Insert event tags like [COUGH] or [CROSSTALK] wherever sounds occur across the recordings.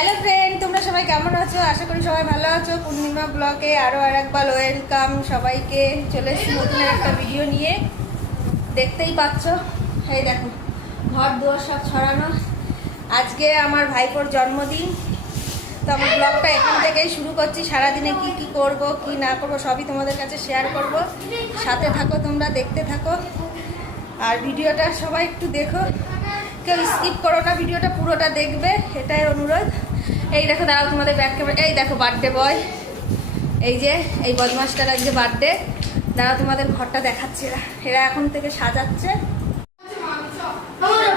Hello friend তোমরা সবাই কেমন আছো? আশা করি সবাই ভালো আছো। পূর্ণিমা ব্লগে আরও আর একবার ওয়েলকাম সবাইকে। চলে এসেছি নতুন একটা ভিডিও নিয়ে। দেখতেই পাচ্ছ? এই দেখো, ঘর দুয়ার সব ছড়ানো। আজকে আমার ভাইপোর জন্মদিন। তো আমার ব্লগটা এখান থেকেই শুরু করছি। সারাদিনে কি কি করব, কি না করব, সবই তোমাদের কাছে শেয়ার করব। সাথে থাকো তোমরা, দেখতে থাকো। আর ভিডিওটা সবাই একটু দেখো। কেউ স্কিপ করো না, ভিডিওটা পুরোটা দেখবে। এটাই অনুরোধ। এই দেখো দাঁড়াও, তোমাদের ব্যাক ক্যামেরা এই দেখো বার্থডে বয় এই যে, এই বদমাসটার আজকে বার্থডে দাঁড়াও, তোমাদের ঘরটা দেখাচ্ছে এরা। এরা এখন থেকে সাজাচ্ছে।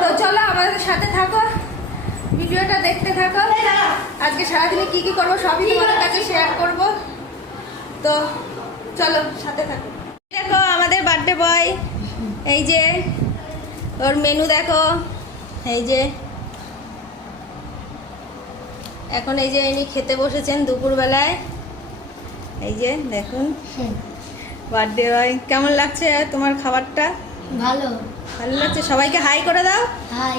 তো চলো আমাদের সাথে থাকো। ভিডিওটা দেখতে থাকো। আজকে সারাদিনে কি কি করব সবই তোমাদের কাছে শেয়ার করব। তো চলো, সাথে থাকো। দেখো, আমাদের বার্থডে বয় এই যে, ওর মেনু দেখো। এই যে এখন এই যে ইনি খেতে বসেছেন দুপুরবেলায়। এই যে দেখুন। বার্থডে বয় কেমন লাগছে তোমার খাবারটা? ভালো। ভালো লাগছে? সবাইকে হাই করে দাও। হাই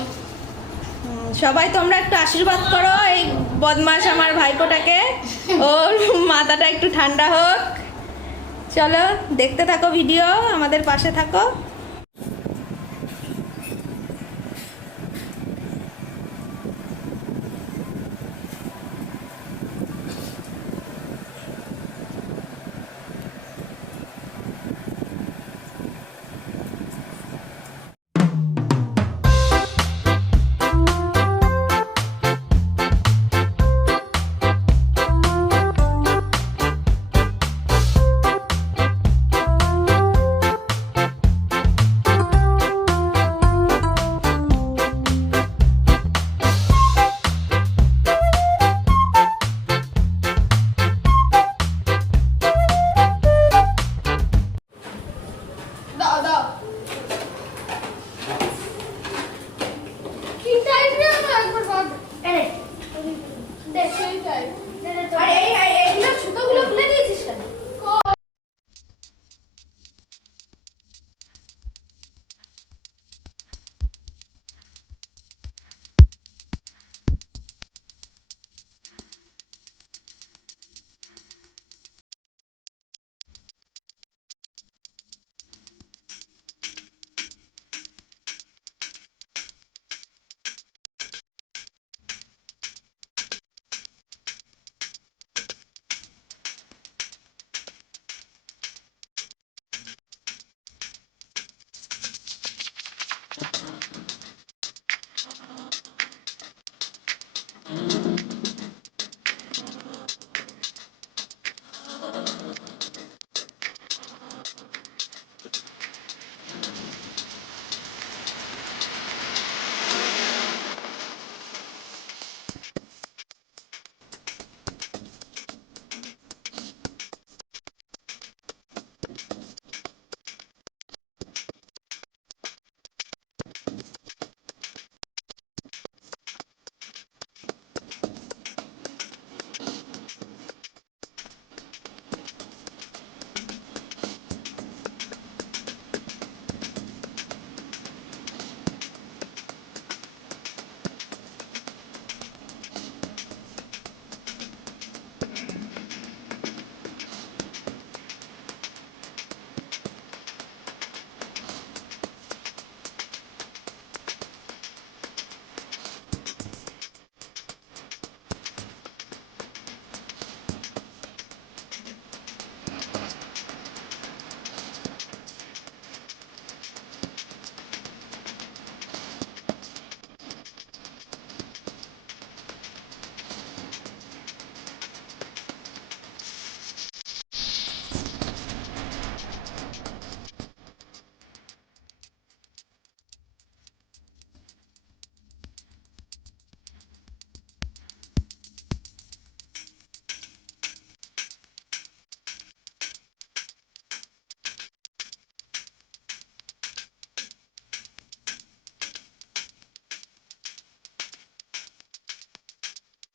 সবাই তোমরা একটু আশীর্বাদ করো এই বদমাস আমার ভাইপোটাকে। [LAUGHS] ওর মাথাটা একটু ঠান্ডা হোক। চলো দেখতে থাকো ভিডিও আমাদের পাশে থাকো।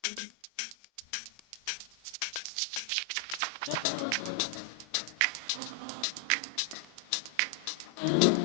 Thank you.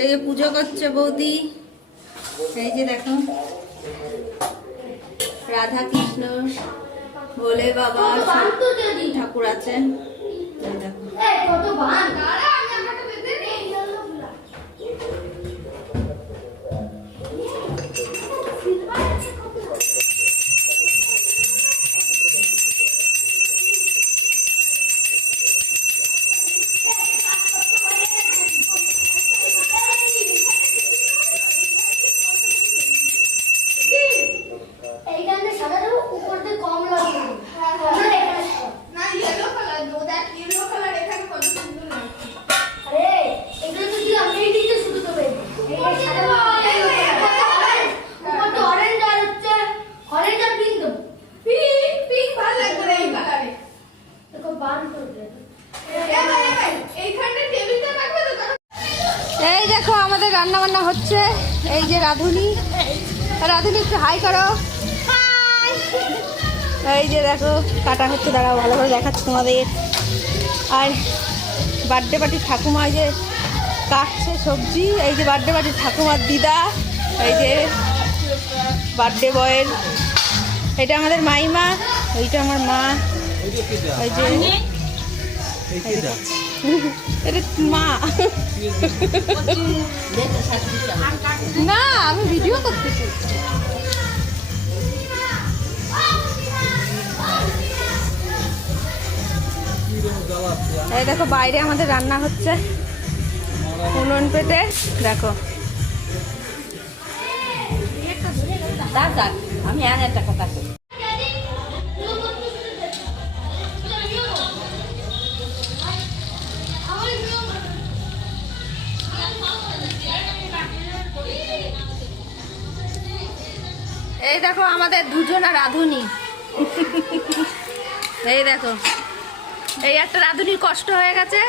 এই যে পুজো করছে বৌদি। এই যে দেখো। রাধা কৃষ্ণ ভোলে বাবা ঠাকুর আছেন। দেখো। একটু হাই করো। এই যে দেখো কাটা হচ্ছে দাঁড়াও ভালো করে দেখাচ্ছি তোমাদের। আর বার্থডে পার্টির ঠাকুমা এই যে কাটছে সবজি এই যে বার্থডে পার্টির ঠাকুমার দিদা এই যে বার্থডে বয়ের এটা আমাদের মাইমা এইটা আমার মা এই যে এটা মা। না আমি ভিডিও করতেছি। এই দেখো বাইরে আমাদের রান্না হচ্ছে। উনুন পেটে দেখো। আমি আর একটা কথা। এই দেখো আমাদের দুজনা রাঁধুনি। এই দেখো। এই একটা রাঁধুনির কষ্ট হয়ে গেছে।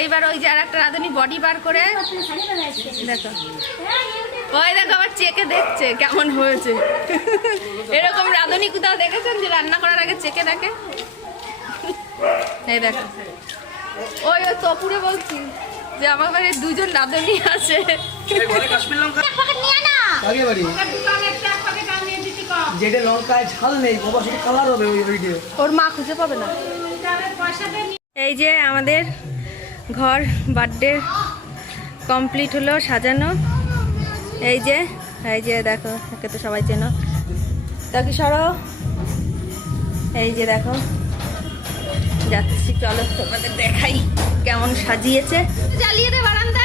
এইবার ওই যে আর একটা রাঁধুনি বডি বার করে। দেখো। ওই দেখো আবার চেকে দেখছে কেমন হয়েছে। এরকম রাঁধুনি কোথাও দেখেছেন যে রান্না করার আগে চেকে দেখে? এই দেখো। ওই ওই তপুরে বলছি যে আমার বাড়ি দুজন রাঁধুনি আছে। যেটা লঙ্কায় ঝাল নেই বাবা শুধু কালার হবে ওই ওইটা ওর মা খুঁজে পাবে না। এই যে আমাদের ঘর বার্থডে কমপ্লিট হলো, সাজানো। এই যে এই যে দেখো, একে তো সবাই চেনো। তাকে সরো? এই যে দেখো, যাচ্ছি, চলো তোমাদের দেখাই কেমন সাজিয়েছে। জ্বালিয়ে দে বারান্দা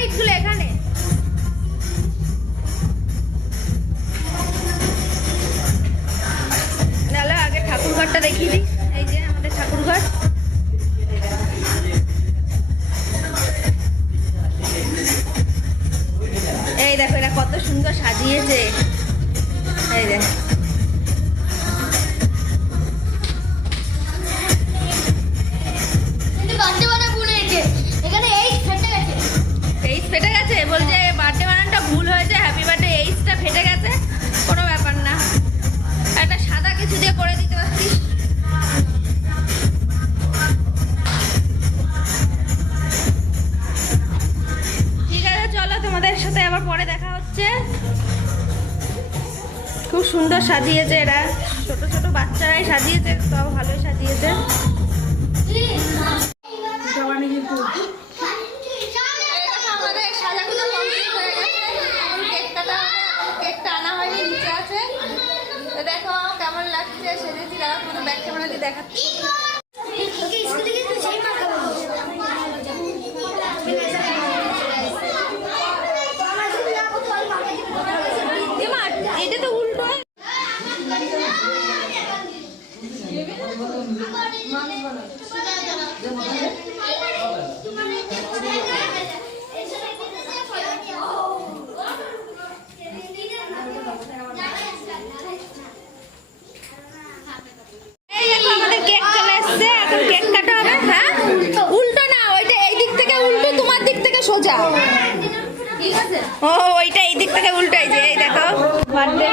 লাইটগুলো এখানে। আগে ঠাকুর ঘরটা এই যে আমাদের ঠাকুর এই দেখো এটা কত সুন্দর সাজিয়েছে। এই দেখ। সুন্দর সাজিয়েছে এরা। ছোট ছোট বাচ্চারাই সাজিয়েছে তাও ভালোই সাজিয়েছে আমাদের সাজাগুলো কমপ্লিট হয়ে গেছে এখন কেক কাটা হবে এখন কেকটা আনা হয়নি নিচে আছে তো দেখো কেমন লাগছে সেজেছি দাদা পুরো ব্যাক ক্যামেরা দিয়ে দেখাচ্ছি স্কুলে কিন্তু সেই মাখাবো এমা এটা তো উল্টো এই দেখো আমাদের কেক চলে এসেছে এখন কেক কাটা হবে হ্যাঁ উল্টো না ওইটা এই দিক থেকে উল্টো তোমার দিক থেকে সোজা ঠিক আছে ও ওইটা এই দিক থেকে উল্টো এই যে এই দেখো বার্থডে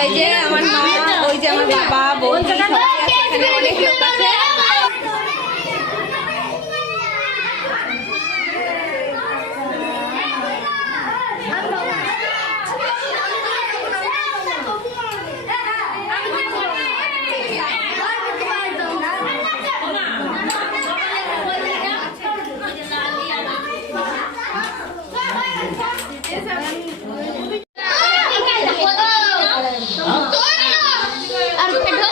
এই যে আমার মা ওই যে আমার বাবা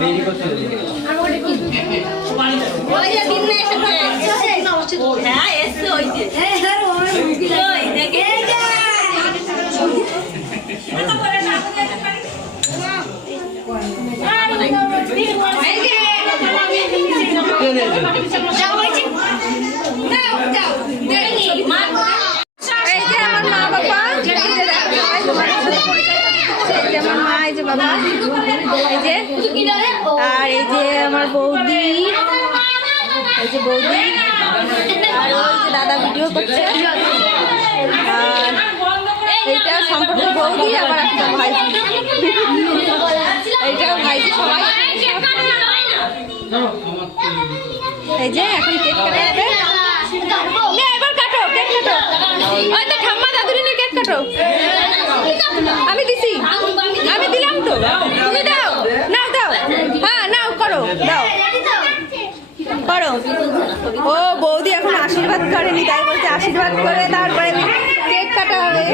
দেরি করতে যে বৌদি আর দাদা ভিডিও করছে। আর এইটা সম্পর্ক বৌদি, আবার একটা ভাই। এইটা ভাইজি সবাই। এই যে, এখন কেক কাটো। আমি দিছি। আমি দিলাম তো। তুমি দাও। নাও, দাও। হ্যাঁ নাও, করো। দাও। করো ও বৌদি এখন আশীর্বাদ করেনি তাই বলছে আশীর্বাদ করে তারপরে কেক কাটা হবে।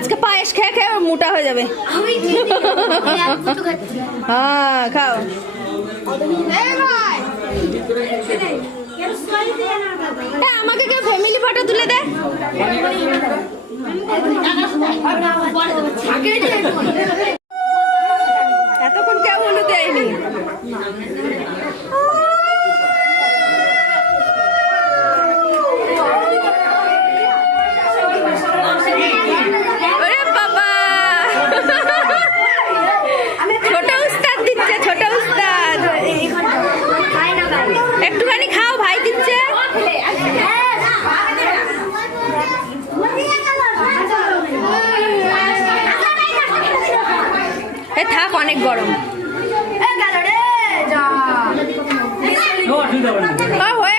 আজকে পায়েস খেয়ে খেয়ে মোটা হয়ে যাবে হ্যাঁ খাও আমাকে কেউ ফ্যামিলি ফটো তুলে দে কেউ হলুদ দেয়নি ওরে বাবা ছোট উস্তাদ দিচ্ছে ছোট উস্তাদ একটুখানি খাও ভাই দিচ্ছে এ থাক অনেক গরম ও ঠিক হবে না ও হয়ে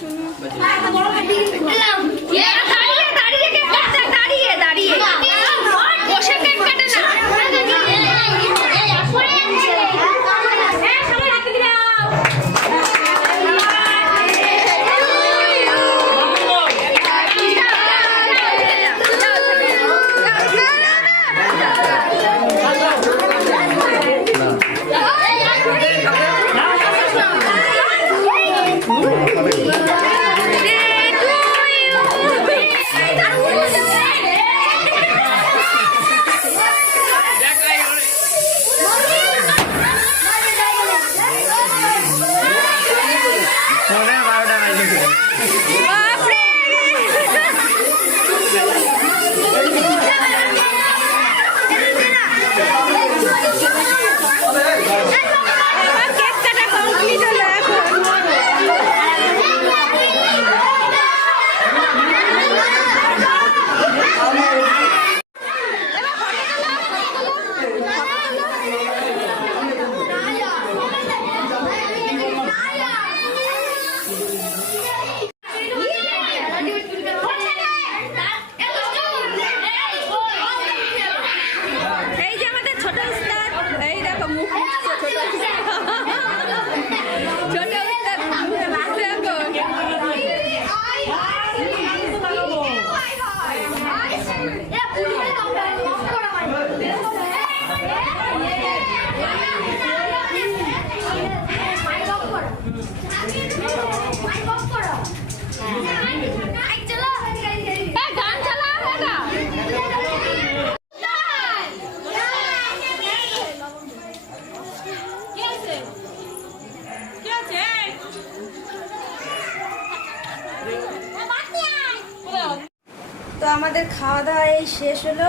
খাওয়া দাওয়া এই শেষ হলো।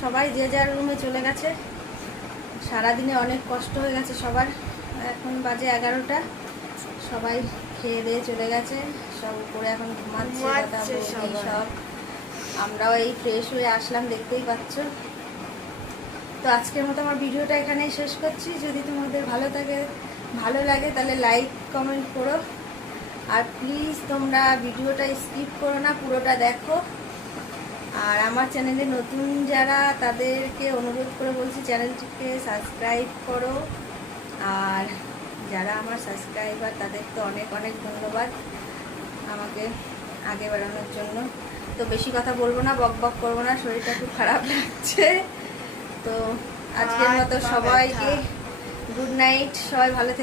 সবাই যে যার রুমে চলে গেছে। সারাদিনে অনেক কষ্ট হয়ে গেছে সবার। এখন বাজে এগারোটা। সবাই খেয়ে দিয়ে চলে গেছে। সব উপরে এখন ঘুমাচ্ছে। সব। আমরাও এই ফ্রেশ হয়ে আসলাম দেখতেই পাচ্ছ। তো আজকের মতো আমার ভিডিওটা এখানেই শেষ করছি। যদি তোমাদের ভালো থাকে ভালো লাগে তাহলে লাইক কমেন্ট করো। আর প্লিজ তোমরা ভিডিওটা স্কিপ করো না পুরোটা দেখো। আর আমার চ্যানেলে নতুন যারা তাদেরকে অনুরোধ করে বলছি চ্যানেলটিকে সাবস্ক্রাইব করো। আর যারা আমার সাবস্ক্রাইবার তাদের তো অনেক অনেক ধন্যবাদ আমাকে আগে বাড়ানোর জন্য। তো বেশি কথা বলব না বক বক করব না শরীরটা খুব খারাপ লাগছে। তো আজকের মতো সবাইকে গুড নাইট সবাই ভালো থেকে।